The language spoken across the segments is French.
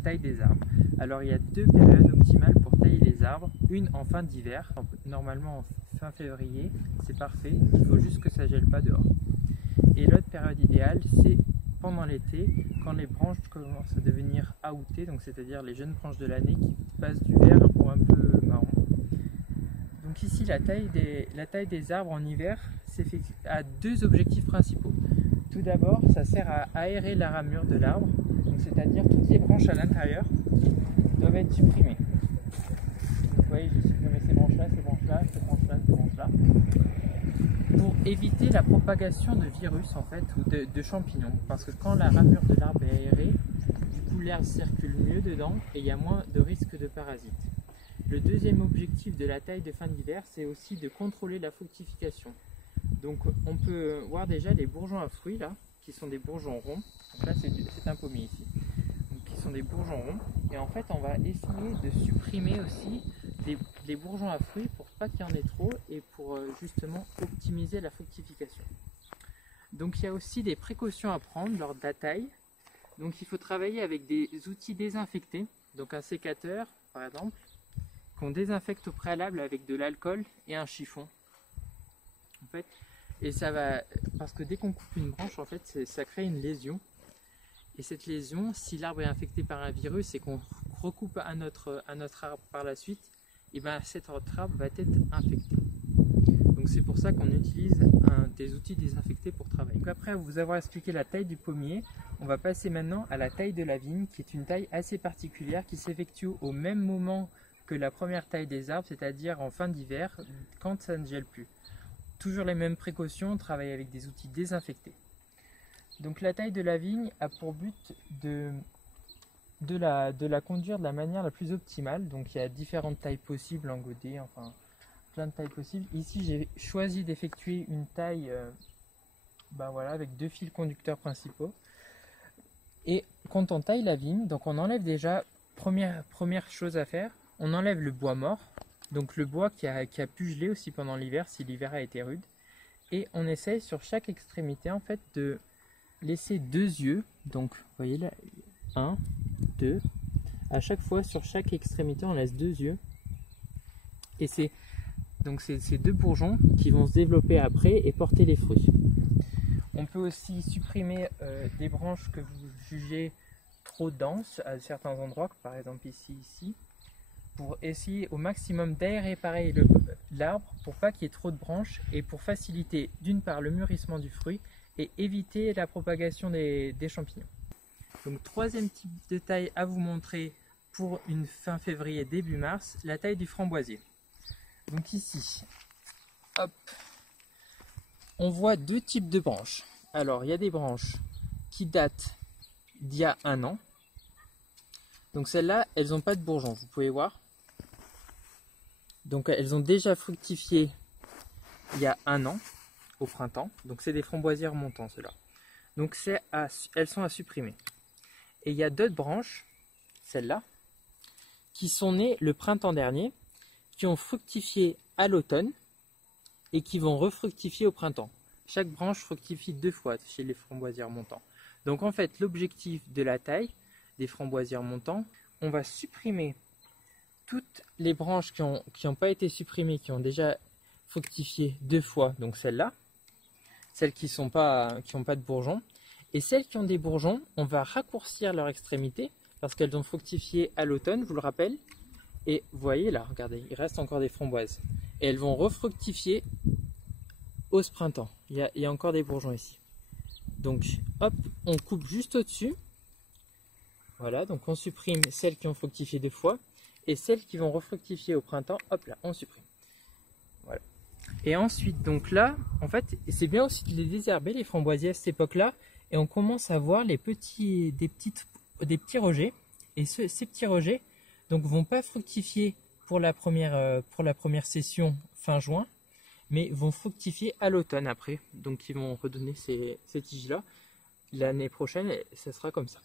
taille des arbres. Alors il y a deux périodes optimales pour tailler les arbres. Une en fin d'hiver, normalement en fin février, c'est parfait, il faut juste que ça gèle pas dehors. Et l'autre période idéale, c'est pendant l'été, quand les branches commencent à devenir outées, donc c'est-à-dire les jeunes branches de l'année qui passent du vert au un peu marron. Donc ici, la taille des arbres en hiver a deux objectifs principaux. Tout d'abord, ça sert à aérer la ramure de l'arbre, c'est-à-dire toutes les branches à l'intérieur doivent être supprimées. Vous voyez, j'ai supprimé ces branches-là, ces branches-là, ces branches-là, ces branches-là, pour éviter la propagation de virus en fait, ou de champignons. Parce que quand la ramure de l'arbre est aérée, du coup l'air circule mieux dedans et il y a moins de risque de parasites. Le deuxième objectif de la taille de fin d'hiver, c'est aussi de contrôler la fructification. Donc on peut voir déjà les bourgeons à fruits là, qui sont des bourgeons ronds. Donc là c'est un pommier ici. Donc, qui sont des bourgeons ronds. Et en fait on va essayer de supprimer aussi les bourgeons à fruits pour pas qu'il y en ait trop et pour justement optimiser la fructification. Donc il y a aussi des précautions à prendre lors de la taille. Donc il faut travailler avec des outils désinfectés. Donc un sécateur par exemple, qu'on désinfecte au préalable avec de l'alcool et un chiffon. En fait, et ça va, parce que dès qu'on coupe une branche, en fait, ça crée une lésion. Et cette lésion, si l'arbre est infecté par un virus et qu'on recoupe un autre arbre par la suite, et bien cet autre arbre va être infecté. Donc c'est pour ça qu'on utilise des outils désinfectés pour travailler. Donc après vous avoir expliqué la taille du pommier, on va passer maintenant à la taille de la vigne, qui est une taille assez particulière qui s'effectue au même moment que la première taille des arbres, c'est-à-dire en fin d'hiver, quand ça ne gèle plus. Toujours les mêmes précautions, on travaille avec des outils désinfectés. Donc la taille de la vigne a pour but de la conduire de la manière la plus optimale. Donc il y a différentes tailles possibles en godet, enfin plein de tailles possibles. Ici j'ai choisi d'effectuer une taille voilà, avec deux fils conducteurs principaux. Et quand on taille la vigne, donc on enlève déjà, première chose à faire, on enlève le bois mort, donc le bois qui a pu geler aussi pendant l'hiver si l'hiver a été rude. Et on essaye sur chaque extrémité en fait de laisser deux yeux, donc vous voyez là, 1, 2, à chaque fois sur chaque extrémité on laisse deux yeux. Et c'est ces deux bourgeons qui vont se développer après et porter les fruits. On peut aussi supprimer des branches que vous jugez trop denses à certains endroits, par exemple ici, pour essayer au maximum d'aérer pareil l'arbre pour pas qu'il y ait trop de branches et pour faciliter d'une part le mûrissement du fruit et éviter la propagation des champignons. Donc troisième type de taille à vous montrer pour une fin février début mars, la taille du framboisier. Donc ici, hop, on voit deux types de branches. Alors il y a des branches qui datent d'il y a 1 an. Donc celles-là, elles n'ont pas de bourgeons, vous pouvez voir. Donc elles ont déjà fructifié il y a 1 an, au printemps. Donc c'est des framboisiers remontants ceux-là. Donc elles sont à supprimer. Et il y a d'autres branches, celles-là, qui sont nées le printemps dernier, qui ont fructifié à l'automne et qui vont refructifier au printemps. Chaque branche fructifie 2 fois chez les framboisiers remontants. Donc en fait l'objectif de la taille des framboisiers remontants, on va supprimer toutes les branches qui n'ont pas été supprimées, qui ont déjà fructifié 2 fois, donc celles-là, celles qui n'ont pas de bourgeons, et celles qui ont des bourgeons, on va raccourcir leur extrémité parce qu'elles ont fructifié à l'automne, je vous le rappelle, et vous voyez là, regardez, il reste encore des framboises, et elles vont refructifier au printemps. Il y a encore des bourgeons ici. Donc hop, on coupe juste au-dessus. Voilà, donc on supprime celles qui ont fructifié 2 fois. Et celles qui vont refructifier au printemps, hop là, on supprime. Voilà. Et ensuite, donc là, en fait, c'est bien aussi de les désherber, les framboisiers à cette époque-là. Et on commence à voir des petits rejets. Et ces petits rejets donc, vont pas fructifier pour la première session fin juin, mais vont fructifier à l'automne après. Donc ils vont redonner ces tiges-là. L'année prochaine, ça sera comme ça.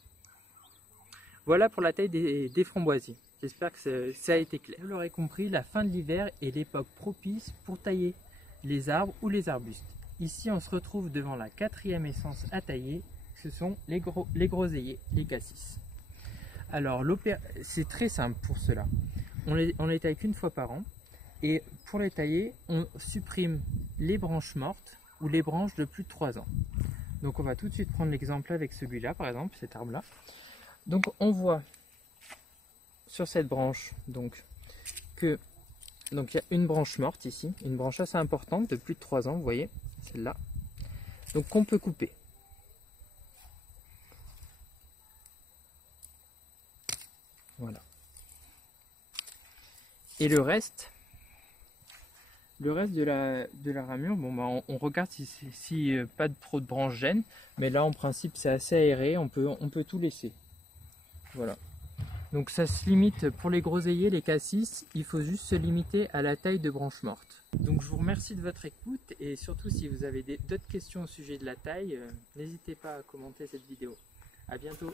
Voilà pour la taille des framboisiers. J'espère que ça a été clair. Vous l'aurez compris, la fin de l'hiver est l'époque propice pour tailler les arbres ou les arbustes. Ici, on se retrouve devant la 4e essence à tailler. Ce sont les groseilliers, les cassis. Alors, c'est très simple pour cela. On les taille qu'une fois par an. Et pour les tailler, on supprime les branches mortes ou les branches de plus de 3 ans. Donc on va tout de suite prendre l'exemple avec celui-là, par exemple, cet arbre-là. Donc on voit sur cette branche donc il y a une branche morte ici, une branche assez importante de plus de 3 ans, vous voyez, celle-là. Donc qu'on peut couper. Voilà. Et le reste de la ramure, bon, bah, on regarde si pas trop de branches gênent, mais là en principe c'est assez aéré, on peut tout laisser. Voilà. Donc ça se limite pour les groseilliers, les cassis, il faut juste se limiter à la taille de branches mortes. Donc je vous remercie de votre écoute et surtout si vous avez d'autres questions au sujet de la taille, n'hésitez pas à commenter cette vidéo. À bientôt.